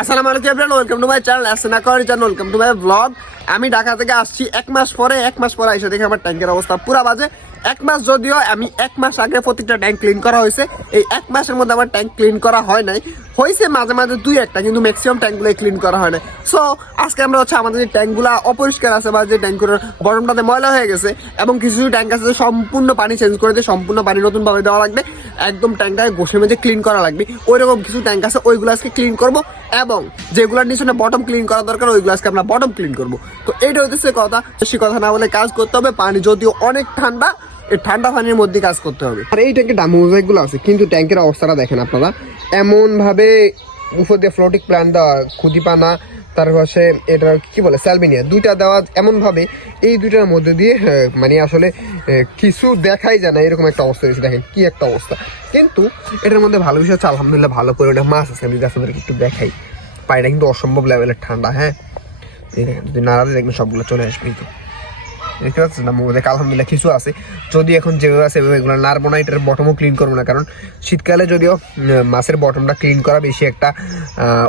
আলাইকুম everyone welcome to my channel channel welcome to my blog আমি ঢাকা থেকে আসছি এক মাস পরে, এক মাস পরে এসে দেখি আমার ট্যাঙ্কের অবস্থা পুরা বাজে। এক মাস যদিও আমি এক মাস আগে প্রত্যেকটা ট্যাঙ্ক ক্লিন করা হয়েছে। এই এক মাসের মধ্যে আমার ট্যাঙ্ক ক্লিন করা হয় নাই। হয়েছে মাঝে মাঝে দুই একটা, কিন্তু ম্যাক্সিমাম ট্যাঙ্কগুলো ক্লিন করা হয় না সো আজকে আমরা হচ্ছে আমাদের যে ট্যাঙ্কগুলো অপরিষ্কার আছে বা যে ট্যাঙ্কগুলোর বটমটাতে ময়লা হয়ে গেছে, এবং কিছু কিছু ট্যাঙ্ক আছে সম্পূর্ণ পানি চেঞ্জ করে দিয়ে সম্পূর্ণ পানি নতুনভাবে দেওয়া লাগবে। একদম ট্যাঙ্কটাকে ঘষে মেজে ক্লিন করা লাগবে। ওইরকম কিছু ট্যাঙ্ক আছে, ওইগুলো আজকে ক্লিন করব এবং যেগুলোর নিচে বটম ক্লিন করা দরকার, ওইগুলো আজকে আমরা বটম ক্লিন করব। তো এইটা হইতেছে কথা সে কথা না বলে কাজ করতে হবে, পানি যদিও অনেক ঠান্ডা, এই ঠান্ডা পানির মধ্যে কাজ করতে হবে। আর এই ট্যাঙ্কে মোজাইকগুলো আছে, কিন্তু ট্যাঙ্কের অবস্থাটা দেখেন আপনারা এমন ভাবে উপর দিয়ে ফ্লোটিক প্ল্যান দেওয়া খুদিপানা তার হচ্ছে এটা কি বলে স্যালবিনিয়া দুইটা দেওয়া এমনভাবে এই দুইটার মধ্যে দিয়ে মানে আসলে কিছু দেখাই যায় না, এরকম একটা অবস্থা হয়েছে দেখেন কি একটা অবস্থা। কিন্তু এটার মধ্যে ভালো বিষয় হচ্ছে, আলহামদুলিল্লাহ ভালো পরিমাণে মাছ আছে, আমি আপনাদেরকে একটু দেখাই। পায়টা কিন্তু অসম্ভব লেভেলের ঠান্ডা হ্যাঁ? যদি নাড়াতে দেখবেন সবগুলো চলে আসবে এই তো। দেখতে পাচ্ছেন না? আলহামদুলিল্লাহ কিছু আছে। যদি এখন যেভাবে আছে এগুলো নাড়বো না, এটার বটমও ক্লিন করব না। কারণ শীতকালে যদিও মাছের বটমটা ক্লিন করা বেশি একটা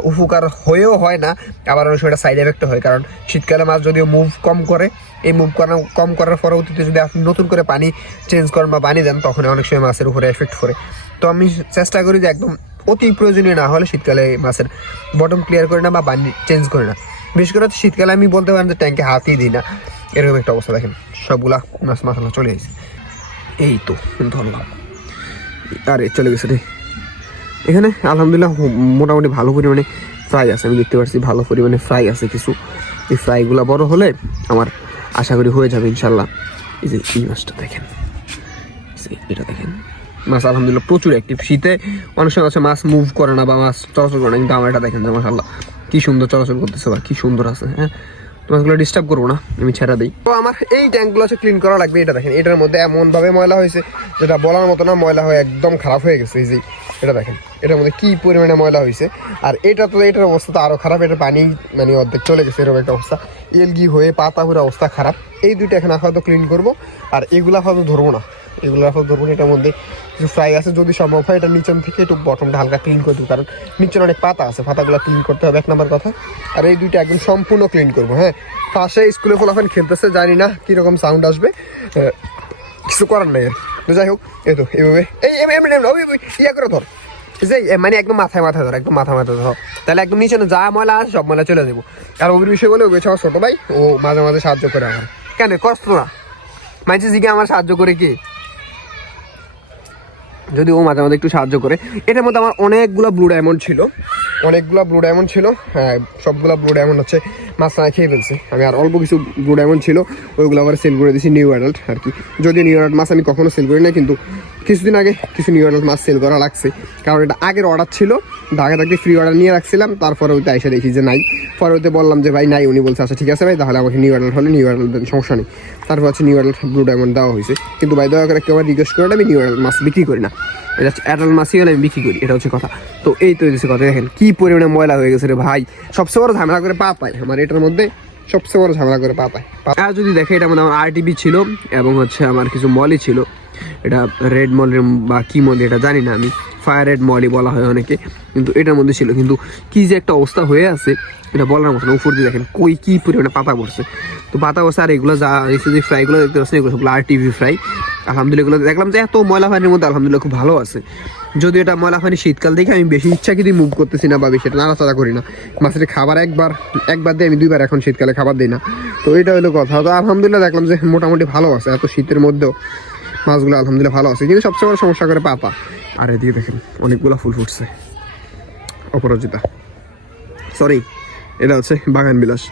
উপকার হয়েও হয় না, আবার অনেক সময় সাইড এফেক্ট হয়। কারণ শীতকালে মাছ যদিও মুভ কম করে, এই মুভ করা, কম করার পরবর্তীতে যদি আপনি নতুন করে পানি চেঞ্জ করেন বা পানি দেন তখন অনেক সময় মাছের উপরে এফেক্ট করে তো আমি চেষ্টা করি যে একদম অতি প্রয়োজনীয় না হলে শীতকালে মাছের বটম ক্লিয়ার করে না বা পানি চেঞ্জ করে না। বিশেষ করে শীতকালে আমি বলতে পারেন যে ট্যাঙ্কে হাতই দিই না। এরকম একটা অবস্থা দেখেন, সবগুলা মাছ মাসালা চলে গেছে। এই তো, ধরলাম। আরে, চলে গেছে রে। এখানে আলহামদুলিল্লাহ মোটামুটি ভালো পরিমাণে ফ্রাই আছে। আমি দেখতে পাচ্ছি ভালো পরিমাণে ফ্রাই আছে কিছু। এই ফ্রাইগুলো বড় হলে আমার আশা করি হয়ে যাবে ইনশাল্লাহ এই যে এই মাছটা দেখেন। এটা দেখেন। মাছ আলহামদুলিল্লাহ প্রচুর অ্যাক্টিভ শীতে অনেক সময় আছে মাছ মুভ করে না বা মাছ চলাচল করে না, কিন্তু আমার এটা দেখেন যে মাসাল্লাহ কি সুন্দর চলাচল করতেছে বা কী সুন্দর আছে হ্যাঁ? তোমাগুলো ডিস্টার্ব করব না, আমি ছেড়ে দিই। তো আমার এই ট্যাঙ্কগুলো আছে ক্লিন করা লাগবে, এটা দেখেন, এটার মধ্যে এমন ভাবে ময়লা হয়েছে, যেটা বলার মতো না, ময়লা হয়ে একদম খারাপ হয়ে গেছে, এই এটা দেখেন, এটার মধ্যে কি পরিমাণে ময়লা হয়েছে, আর এটা তো, এটার অবস্থা তো আরও খারাপ এটা পানি মানে অর্ধেক চলে গেছে, এরকম একটা অবস্থা, এলগি হয়ে, পাতা পুরো অবস্থা খারাপ, এই দুইটা এখন আপাতত ক্লিন করব, আর এগুলো আপাতত ধরবো না। এগুলো আপাতত ধরবো এটার মধ্যে কিছু ফ্রাই আছে যদি সম্ভব হয় এটা নিচন থেকে একটু বটমটা হালকা ক্লিন করে দেবো কারণ নিচের অনেক পাতা আছে পাতাগুলো ক্লিন করতে হবে এক নম্বর কথা। আর এই দুইটা একদম সম্পূর্ণ ক্লিন করব হ্যাঁ। পাশে স্কুলে ফলাফল খেলতেছে জানি না কীরকম সাউন্ড আসবে কিছু করার নেই তো যাই হোক এই তো এইভাবে। এই এমনি, ওই, ওই, ইয়া করে ধর। যে মানে একদম মাথায় মাথায় ধর একদম মাথা মাথায় ধর তাহলে একদম নিচে না যা ময়লা আছে সব ময়লা চলে দেবো আর ওর বিষয় বলে ওই আমার ছোটো ভাই ও মাঝে মাঝে সাহায্য করে আমার। কেন কষ্ট না? মাঝে জিগে আমার সাহায্য করে কি? যদি ও মাঝে মাঝে একটু সাহায্য করে। এটার মধ্যে আমার অনেকগুলো ব্লু ডায়মন্ড ছিল। অনেকগুলো ব্লু ডায়মন্ড ছিল। হ্যাঁ সবগুলো ব্লু ডায়মন্ড হচ্ছে মাছ না খেয়ে ফেলছে। আমি আর অল্প কিছু ব্লু ডায়মন্ড ছিল, ওইগুলো আবার সেল করে দিয়েছি নিউ অ্যাডাল্ট আর কি। যদি নিউ অ্যাডাল্ট মাছ আমি কখনো সেল করি না কিন্তু কিছুদিন আগে কিছু নিউ অ্যাডাল্ট মাছ সেল করা লাগছে। কারণ এটা আগের অর্ডার ছিল ঢাকা থাকতে ফ্রি অর্ডার নিয়ে রাখছিলাম তারপরে ওইটা এসে দেখি যে নাই। পরে ওইতে বললাম যে, ভাই, নাই। উনি বলছে আচ্ছা ঠিক আছে ভাই, তাহলে আমাকে নিউ অ্যাডাল্ট হলে নিউ অ্যাডাল্ট দেন, সমস্যা নেই। তারপর হচ্ছে নিউ অ্যাডাল্ট ব্লু ডায়মন্ড দেওয়া হয়েছে। কিন্তু ভাই, দয়া করে কেউ রিকোয়েস্ট করে আমি নিউ অ্যাডাল্ট মাছ বিক্রি করি না। এটা হচ্ছে অ্যাডাল্ট মাছই হলে আমি বিক্রি করি, এটা হচ্ছে কথা। তো এই তো হচ্ছে কথা। দেখেন, কী পরিমাণে ময়লা হয়ে গেছে রে ভাই। সবচেয়ে বড় ঝামেলা করে পা পায়। আমার এটার মধ্যে সবচেয়ে বড় ঝামেলা করে পা পায়। আর যদি দেখে এটার মধ্যে আমার আরটিবি ছিল এবং হচ্ছে আমার কিছু মলই ছিল। এটা রেড মলের বা কী মলি এটা জানি না আমি। ফায়ার রেড মলি বলা হয় অনেকে, কিন্তু এটার মধ্যে ছিল। কিন্তু কি যে একটা অবস্থা হয়ে আছে, এটা বলার মতো না। উপর দিয়ে দেখেন কই কি পরিমাণে পাতা পড়ছে। তো পাতা পড়ছে আর এগুলো যা এসে যে ফ্রাইগুলো দেখতে পাচ্ছেন, এগুলো সবগুলো আর টিভি ফ্রাই আলহামদুলিল্লাহ এগুলো দেখলাম যে এত ময়লা পানির মধ্যে আলহামদুলিল্লাহ খুব ভালো আছে। যদি এটা ময়লা পানি শীতকাল দেখে আমি বেশি ইচ্ছা কিন্তু মুভ করতেছি না বা বেশি এটা নাড়াচাড়া করি না। মাছের খাবার একবার একবার দিয়ে আমি দুইবার এখন শীতকালে খাবার দিই না। তো এটা হলো কথা। তো আলহামদুলিল্লাহ দেখলাম যে মোটামুটি ভালো আছে, এত শীতের মধ্যেও মাছগুলো আলহামদুলিল্লাহ ভালো আছে। কিন্তু সবচেয়ে বড় সমস্যা করে পাতা। আর এদিকে দেখেন, অনেকগুলো ফুল ফুটছে। অপরাজিতা। সরি এটা হচ্ছে বাগান বিলাস।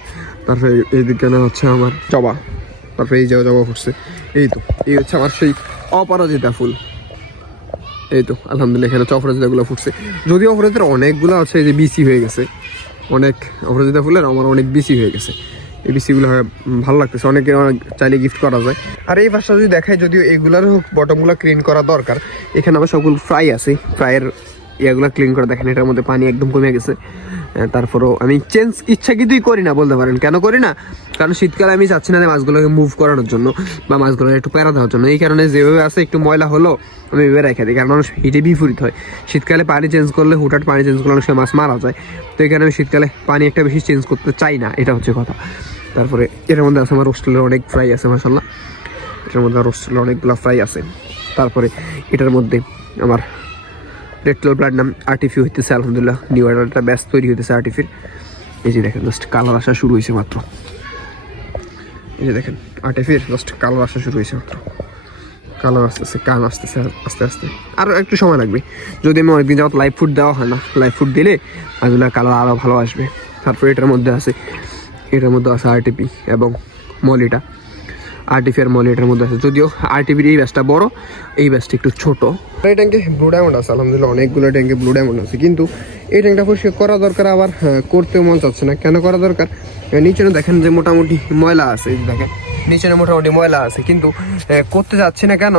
তারপরে এইদিকে হচ্ছে আমার জবা। তারপরে এই যে জবা ফুটছে। এই তো, এই হচ্ছে আমার সেই অপরাজিতা ফুল। এই তো, আলহামদুলিল্লাহ, এখানে হচ্ছে অপরাজিতাগুলো ফুটছে। যদিও অপরাজিতার অনেকগুলো আছে, এই যে বিসি হয়ে গেছে। অনেক অপরাজিতা ফুলের আমার অনেক বিসি হয়ে গেছে। এই বিসিগুলো ভালো লাগতেছে। অনেকে অনেক চাইলে গিফট করা যায়। আর এই ভাষা যদি দেখায় যদিও এগুলার বটমগুলো ক্লিন করা দরকার। এখানে আবার সকল ফ্রাই আছে। ফ্রাইয়ের ইয়াগুলো ক্লিন করা, দেখেন, এটার মধ্যে পানি একদম কমে গেছে। তারপরেও আমি চেঞ্জ ইচ্ছাকৃতই করি না বলতে পারেন। কেন করি না? কারণ শীতকালে আমি চাচ্ছি না যে মাছগুলোকে মুভ করানোর জন্য বা মাছগুলোকে একটু প্যারা দেওয়ার জন্য। এই কারণে যেভাবে আছে, একটু ময়লা হলো আমি এভাবে রেখে দিই। কারণ মানুষ হিটে বিপরীত হয়। শীতকালে পানি চেঞ্জ করলে, হুটহাট পানি চেঞ্জ করলে সময় মাছ মারা যায়। তো এই কারণে আমি শীতকালে পানি একটা বেশি চেঞ্জ করতে চাই না। এটা হচ্ছে কথা। তারপরে এর মধ্যে আছে আমার রোস্টেলের অনেক ফ্রাই আছে মাসাল্লাহ এটার মধ্যে রোস্টেলের অনেকগুলো ফ্রাই আছে। তারপরে এটার মধ্যে আমার রেটল ব্লাড নাম আর্টিফি হইতেছে, আলহামদুলিল্লাহ। নিউ অর্ডারটা ব্যাস তৈরি হইতেছে আর্টিফির এই যে দেখেন জাস্ট কালার আসা শুরু হয়েছে মাত্র। এই যে দেখেন আর্টিফির জাস্ট কালার আসা শুরু হয়েছে মাত্র। কালার আসতেছে, কান আসতেছে, আস্তে আস্তে। আরও একটু সময় লাগবে। যদি আমি অনেকদিন যাবত লাইভ ফুড দেওয়া হয় না লাইভ ফুড দিলে এগুলো কালার আরও ভালো আসবে। তারপর এটার মধ্যে আছে, এটার মধ্যে আছে আরটিপি এবং মলিটা আরটিপি আর মলি মধ্যে আছে। যদিও আরটিপির এই ব্যাসটা বড় এই ব্যাসটা একটু ছোট। এই ট্যাঙ্কে ব্লু ডায়মন্ড আছে আলহামদুলিল্লাহ অনেকগুলো ট্যাঙ্কে ব্লু ডায়মন্ড আছে। কিন্তু এই ট্যাঙ্কটা পরিষ্কার করা দরকার আবার হ্যাঁ, করতেও মন চাচ্ছে না। কেন করা দরকার? নিচে দেখেন যে মোটামুটি ময়লা আছে দেখেন। নিচে মোটামুটি ময়লা আছে কিন্তু করতে যাচ্ছি না কেন?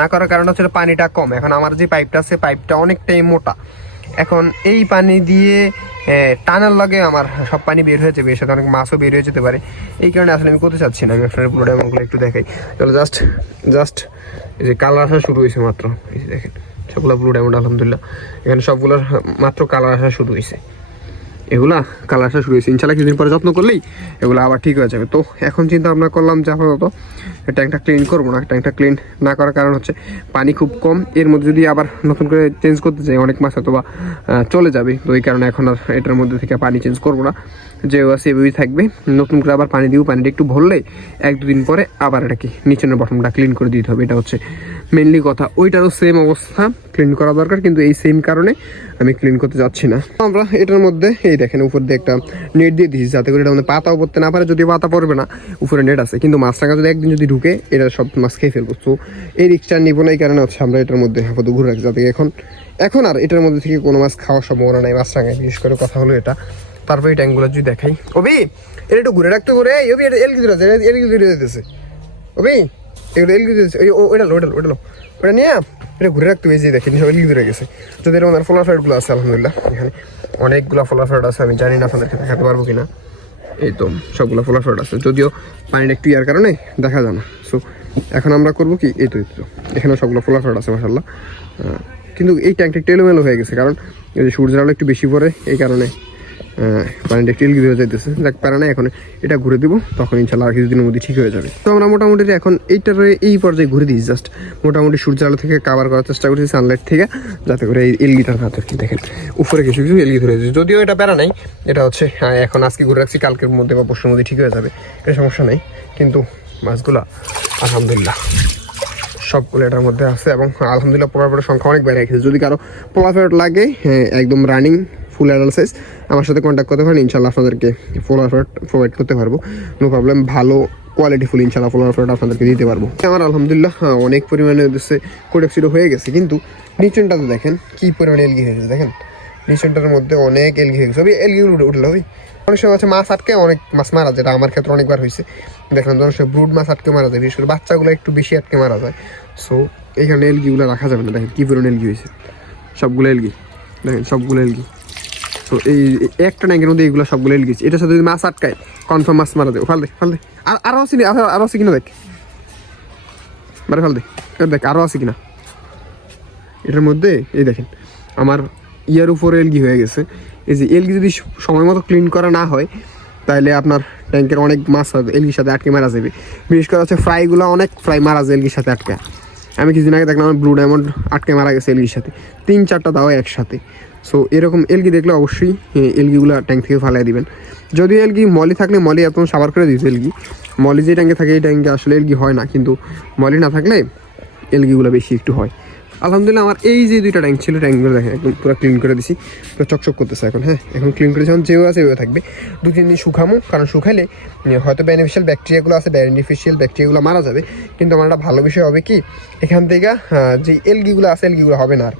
না করার কারণ হচ্ছে পানিটা কম। এখন আমার যে পাইপটা আছে পাইপটা অনেকটাই মোটা। এখন এই পানি দিয়ে টানার লাগে আমার সব পানি বের হয়েছে বেশ সাথে অনেক মাছও বের হয়ে যেতে পারে। এই কারণে আসলে আমি করতে চাচ্ছি না, আমি আপনার পুরো ডায়মন্ডগুলো একটু দেখাই। তাহলে জাস্ট জাস্ট এই যে কালার আসা শুরু হয়েছে মাত্র। এই যে দেখেন, সবগুলো ব্লু ডায়মন্ড আলহামদুলিল্লাহ। এখানে সবগুলোর মাত্র কালার আসা শুরু হয়েছে। এগুলা কালার আসা শুরু হয়েছে। ইনশাল্লাহ কিছুদিন পরে যত্ন করলেই এগুলো আবার ঠিক হয়ে যাবে। তো এখন চিন্তা আমরা করলাম যে আপাতত ট্যাঙ্কটা ক্লিন করব না। ট্যাঙ্কটা ক্লিন না করার কারণ হচ্ছে পানি খুব কম। এর মধ্যে যদি আবার নতুন করে চেঞ্জ করতে চাই, অনেক মাছ হয়তো বা চলে যাবে। তো এই কারণে এখন আর এটার মধ্যে থেকে পানি চেঞ্জ করব না। যে আছে, এভাবেই থাকবে। নতুন করে আবার পানি দিব, পানিটা একটু ভরলে এক দুদিন পরে আবার এটাকে নিচের বটমটা ক্লিন করে দিতে হবে, এটা হচ্ছে মেনলি কথা। ওইটারও সেম অবস্থা ক্লিন করা দরকার, কিন্তু এই সেম কারণে আমি ক্লিন করতে যাচ্ছি না। আমরা এটার মধ্যে, এই দেখেন, উপর দিয়ে একটা নেট দিয়ে দিয়েছি, যাতে করে এটা মধ্যে পাতাও পড়তে না পারে যদি পাতা পড়বে না, উপরে নেট আছে। কিন্তু মাছটাকে যদি একদিন যদি ঢুকে, এটা সব মাছ খেয়ে ফেলব। তো এই রিক্সটা নিবো না, এই কারণে হচ্ছে আমরা এটার মধ্যে আপাতত ঘুরে রাখছি, যাতে এখন এখন আর এটার মধ্যে থেকে কোনো মাছ খাওয়ার সম্ভাবনা নাই মাছটাকে বিশেষ করে কথা হলো এটা। তারপর ট্যাঙ্কগুলো যদি দেখাই। ওবি এটা একটু ঘুরে রাখতে করে। ওবি এটা এলগি ধরে এলগি ধরে যেতেছে ওবি এগুলো এলগি দিতেছে ও- ওইটা লো ওইটা লো, ওটা নিয়ে এটা ঘুরে রাখতে হয়েছে দেখেন এলগি ধরে গেছে। যদি এরকম আর ফলার ফ্লাইটগুলো আছে আলহামদুলিল্লাহ এখানে অনেকগুলো ফলার ফ্লাইট আছে আমি জানি না আপনাদেরকে দেখাতে পারব কিনা। এই তো সবগুলো ফলার ফ্লাইট আছে। যদিও পানিটা একটু ইয়ার কারণে দেখা যায় না। সো এখন আমরা করব কি? এই তো এই তো। এখানে সবগুলো ফলার ফ্লাইট আছে মাসাল্লাহ কিন্তু এই ট্যাঙ্কটা একটু এলোমেলো হয়ে গেছে কারণ সূর্যের আলো একটু বেশি পড়ে এই কারণে পানিটা এলগি হয়ে যাইতেছে। দেখ পারে না এখন এটা ঘুরে দিব তখন ইনশাল্লাহ আর কিছুদিনের মধ্যে ঠিক হয়ে যাবে। তো আমরা মোটামুটি এখন এইটার এই পর্যায়ে ঘুরে দিই জাস্ট মোটামুটি সূর্যের আলো থেকে কাভার করার চেষ্টা করছি সানলাইট থেকে যাতে করে এই এলগিটার না কি দেখেন উপরে কিছু কিছু এলগি ধরে দিয়েছে যদিও এটা প্যারা নাই এটা হচ্ছে আহ, এখন আজকে ঘুরে রাখছি কালকের মধ্যে বা পরশুর মধ্যে ঠিক হয়ে যাবে এটা সমস্যা নেই। কিন্তু মাছগুলা আলহামদুলিল্লাহ সবগুলো এটার মধ্যে আছে এবং আলহামদুলিল্লাহ পোলার সংখ্যা অনেক বেড়ে গেছে। যদি কারও পোলার লাগে হ্যাঁ, একদম রানিং ফুল সাইজ আমার সাথে কন্ট্যাক্ট করতে পারেন ইনশাল্লাহ আপনাদেরকে পোলার ফেরোট প্রোভাইড করতে পারব। নো প্রবলেম ভালো কোয়ালিটি ফুল ইনশাল্লাহ পোলার ফেরোট আপনাদেরকে দিতে পারব। আমার আলহামদুলিল্লাহ হ্যাঁ, অনেক পরিমাণে হচ্ছে কোডেক্সিডো হয়ে গেছে কিন্তু নিচনটাতে দেখেন কী পরিমাণে এলগি হয়ে গেছে দেখেন। নিচনটার মধ্যে অনেক এলগি হয়ে গেছে। ওই এলগি উঠে উঠল ওই অনেক সময় আছে মাছ আটকে অনেক মাছ মারা যায় আমার ক্ষেত্রে অনেকবার হয়েছে দেখলাম অনেক সময় ব্রুড মাছ আটকে মারা যায় বিশেষ করে বাচ্চাগুলো একটু বেশি আটকে মারা যায়। সো এইখানে এলগিগুলো রাখা যাবে না দেখেন কী পরিমাণ এলগি হয়েছে সবগুলো এলগি দেখেন সবগুলো এলগি তো এই একটা ট্যাঙ্কের মধ্যে এইগুলো সবগুলো এলগি এটার সাথে যদি মাছ আটকায় কনফার্ম মাছ মারা দেবে ফাল দে ফাল দে। আর আরও আছে নি- আরো- আরও আছে কিনা দেখ। বারে ফাল দে দেখ আরও আছে কিনা। এটার মধ্যে, এই দেখেন, আমার ইয়ার উপরে এলগি হয়ে গেছে। এই যে এলগি যদি সময় মতো ক্লিন করা না হয় তাহলে আপনার ট্যাঙ্কের অনেক মাছ হবে এলগির সাথে আটকে মারা যাবে। বিশেষ করে হচ্ছে ফ্রাইগুলো অনেক ফ্রাই মারা যায় এলগির সাথে আটকে। আমি কিছুদিন আগে দেখলাম আমার ব্লু ডায়মন্ড আটকে মারা গেছে এলগির সাথে। তিন চারটা দাও একসাথে। সো এরকম এলগি দেখলে অবশ্যই এলগিগুলো ট্যাঙ্ক থেকে ফালাই দিবেন। যদি এলগি মলি থাকলে মলি এত সাবার করে দিত এলগি। মলি যে ট্যাঙ্কে থাকে, এই ট্যাঙ্কে আসলে এলগি হয় না। কিন্তু মলি না থাকলে এলগিগুলো বেশি একটু হয়। আলহামদুলিল্লাহ, আমার এই যে দুইটা ট্যাঙ্ক ছিল ট্যাঙ্কগুলো দেখেন, একদম পুরো ক্লিন করে দিছি। পুরো চকচক করতেছে এখন হ্যাঁ? এখন ক্লিন করে যখন যেও আছে ওই থাকবে। দু তিন দিন শুকামো, কারণ শুকাইলে হয়তো বেনিফিশিয়াল ব্যাকটেরিয়াগুলো আছে বেনিফিশিয়াল ব্যাকটেরিয়াগুলো মারা যাবে। কিন্তু আমার একটা ভালো বিষয় হবে কি, এখান থেকে যে এলগিগুলো আছে এলগিগুলো হবে না আর।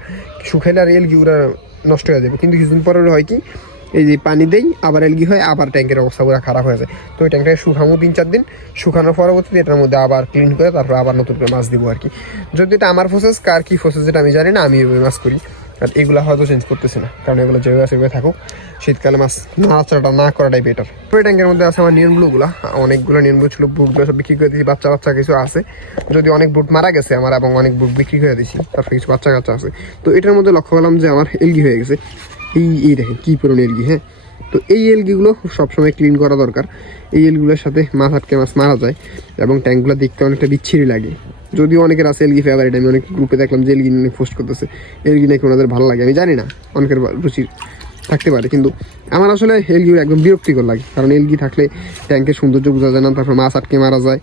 শুকাইলে আর এলগিগুলো নষ্ট হয়ে যাবে। কিন্তু কিছুদিন পরে হয় কি এই যে পানি দেই, আবার এলগি হয়, আবার ট্যাঙ্কের অবস্থা পুরো খারাপ হয়ে যায়। তো ওই ট্যাঙ্কটাকে শুকানো তিন চার দিন। শুকানোর পরবর্তীতে এটার মধ্যে আবার ক্লিন করে তারপর আবার নতুন করে মাছ দিব আর কি। যদি এটা আমার প্রসেস কার কি প্রসেস এটা আমি জানি না, আমি ওই মাছ করি। আর এগুলো হয়তো চেঞ্জ করতেছি না, কারণ এগুলো যেভাবে আছে সেভাবে থাকুক। শীতকালে মাছ নাড়াচাড়াটা না করাটাই বেটার ওই ট্যাঙ্কের মধ্যে আছে আমার নিয়ন ব্লুগুলো অনেকগুলো নিয়ন ব্লু ছিল বুটগুলো সব বিক্রি করে দিয়েছি, বাচ্চা বাচ্চা কিছু আছে। যদি অনেক বুট মারা গেছে আমার, এবং অনেক বুট বিক্রি করে দিয়েছি, তারপরে কিছু বাচ্চা কাচ্চা আছে। তো এটার মধ্যে লক্ষ্য করলাম যে আমার এলগি হয়ে গেছে। এই এই দেখেন কী পুরনো এলগি হ্যাঁ? তো এই এলগিগুলো সবসময় ক্লিন করা দরকার। এই এলগুলোর সাথে মাছ আটকে মাছ মারা যায় এবং ট্যাঙ্কগুলো দেখতে অনেকটা বিচ্ছিরি লাগে। যদিও অনেকের আছে এলগি ফেভারিট আমি অনেক গ্রুপে দেখলাম যে এলগি নিয়ে পোস্ট করতেছে। এলগি নাকি ওনাদের ভালো লাগে আমি জানি না অনেকের বা- রুচি থাকতে পারে কিন্তু আমার আসলে এলগি একদম বিরক্তিকর লাগে। কারণ এলগি থাকলে ট্যাঙ্কের সৌন্দর্য বোঝা যায় না তারপর মাছ আটকে মারা যায়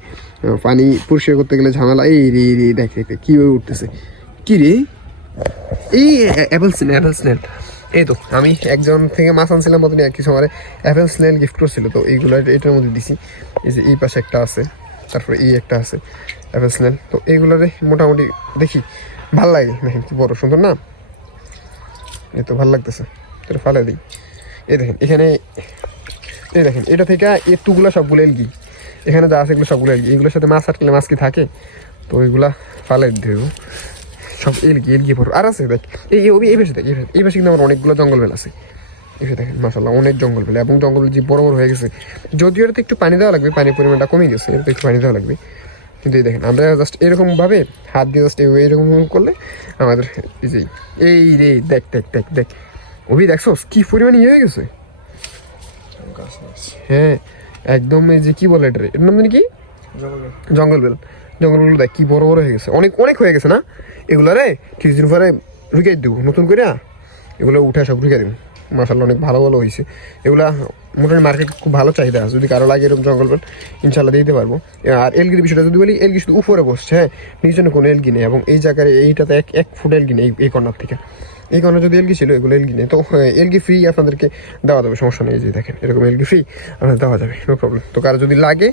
পানি পরিষ্কার করতে গেলে ঝামেলা। এই রে রে দেখ, কীভাবে উঠতেছে? কী রে? এই অ্যাপেল স্নেল অ্যাপেল স্নেল এই তো আমি একজন থেকে মাছ আনছিলাম মতনই আর কিছু আমার অ্যাপেল স্নেল গিফট করছিল, তো এইগুলো এটার মধ্যে দিছি। এই যে এই পাশে একটা আছে, তারপরে এই একটা আছে অ্যাপেল স্নেল তো এইগুলোরে মোটামুটি দেখি, ভালো লাগে দেখেন কি বড় সুন্দর না? এই তো ভালো লাগতেছে, এটা ফালে দিই। এই দেখেন, এখানে, এই দেখেন, এটা থেকে এতুগুলো সবগুলো এলগি। এখানে যা আছে এগুলো সবগুলো এলগি। এগুলোর সাথে মাছ আটকলে মাছ কি থাকে? তো এগুলা ফালাই দেব। সব এলগি এলগি পড়ো আর আছে দেখ এই এই এই পাশে দেখ এই পাশে- এই কিন্তু আমার অনেকগুলো জঙ্গল বেল আছে। এসে দেখেন মাসাল্লাহ অনেক জঙ্গল বেল এবং জঙ্গল যে বড় বড় হয়ে গেছে যদিও এটাতে একটু পানি দেওয়া লাগবে পানির পরিমাণটা কমে গেছে এটাতে একটু পানি দেওয়া লাগবে। কিন্তু এই দেখেন আমরা জাস্ট এরকমভাবে হাত দিয়ে জাস্ট এরকম করলে আমাদের এই যে এই রে দেখ দেখ দেখ দেখ ওই দেখছোস? কি পরিমাণ ইয়ে হয়ে গেছে? হ্যাঁ একদম এই যে কি বলে এটা এটার নাম কি? জঙ্গল বেল। জঙ্গলগুলো দেখ কি বড় বড় হয়ে গেছে অনেক অনেক হয়ে গেছে না? এগুলো রে, কিছুদিন পরে রুকিয়ে দেবো, নতুন করে এগুলো উঠে সব রুকিয়ে দেবো। মাসাল্লাহ অনেক ভালো ভালো হয়েছে এগুলা মোটামুটি মার্কেট খুব ভালো চাহিদা আছে যদি কারও লাগে এরকম জঙ্গল বেল ইনশাল্লাহ দিতে পারব। আর এলগির বিষয়টা যদি বলি এলগি শুধু উপরে বসছে হ্যাঁ? নিচে কোনো এলগি নেই এবং এই জায়গায় এইটাতে এক এক ফুট এলগি নেই এই কর্নার থেকে। এই কর্নার যদি এলগি ছিল, এগুলো এলগি নেই। তো এলগি ফ্রি আপনাদেরকে দেওয়া যাবে, সমস্যা নেই যে দেখেন, এরকম এলগি ফ্রি আপনাদের দেওয়া যাবে নো প্রবলেম তো কারও যদি লাগে,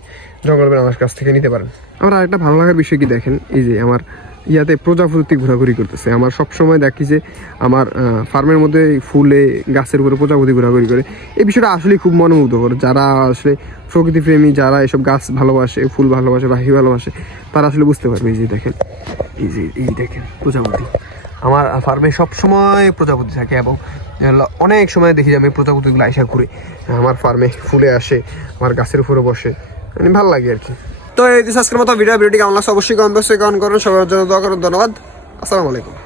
জঙ্গল বেল আমার কাছ থেকে নিতে পারেন। আমার আরেকটা ভালো লাগার বিষয় কি দেখেন? এই যে আমার ইয়াতে প্রজাপতি ঘোরাঘুরি করতেছে। আমার সব সময় দেখি যে আমার ফার্মের মধ্যে ফুলে, গাছের উপরে প্রজাপতি ঘোরাঘুরি করে। এই বিষয়টা আসলে খুব মনোমুগ্ধকর। যারা আসলে প্রকৃতি প্রেমী যারা এসব গাছ ভালোবাসে, ফুল ভালোবাসে পাখি ভালোবাসে, তারা আসলে বুঝতে পারবে। এই যে দেখেন, এই যে, এই দেখেন প্রজাপতি। আমার ফার্মে সব সময় প্রজাপতি থাকে এবং অনেক সময় দেখি যে আমি প্রজাপতিগুলো আইসা ঘুরে। আমার ফার্মে ফুলে আসে, আমার গাছের উপরে বসে। মানে ভালো লাগে আর কি। তো এই আজকের মতো ভিডিও ভিডিওটি কেমন লাগছে অবশ্যই কমেন্ট বক্সে কমেন্ট করুন। সবার জন্য দোয়া করুন, ধন্যবাদ। আসসালামু আলাইকুম।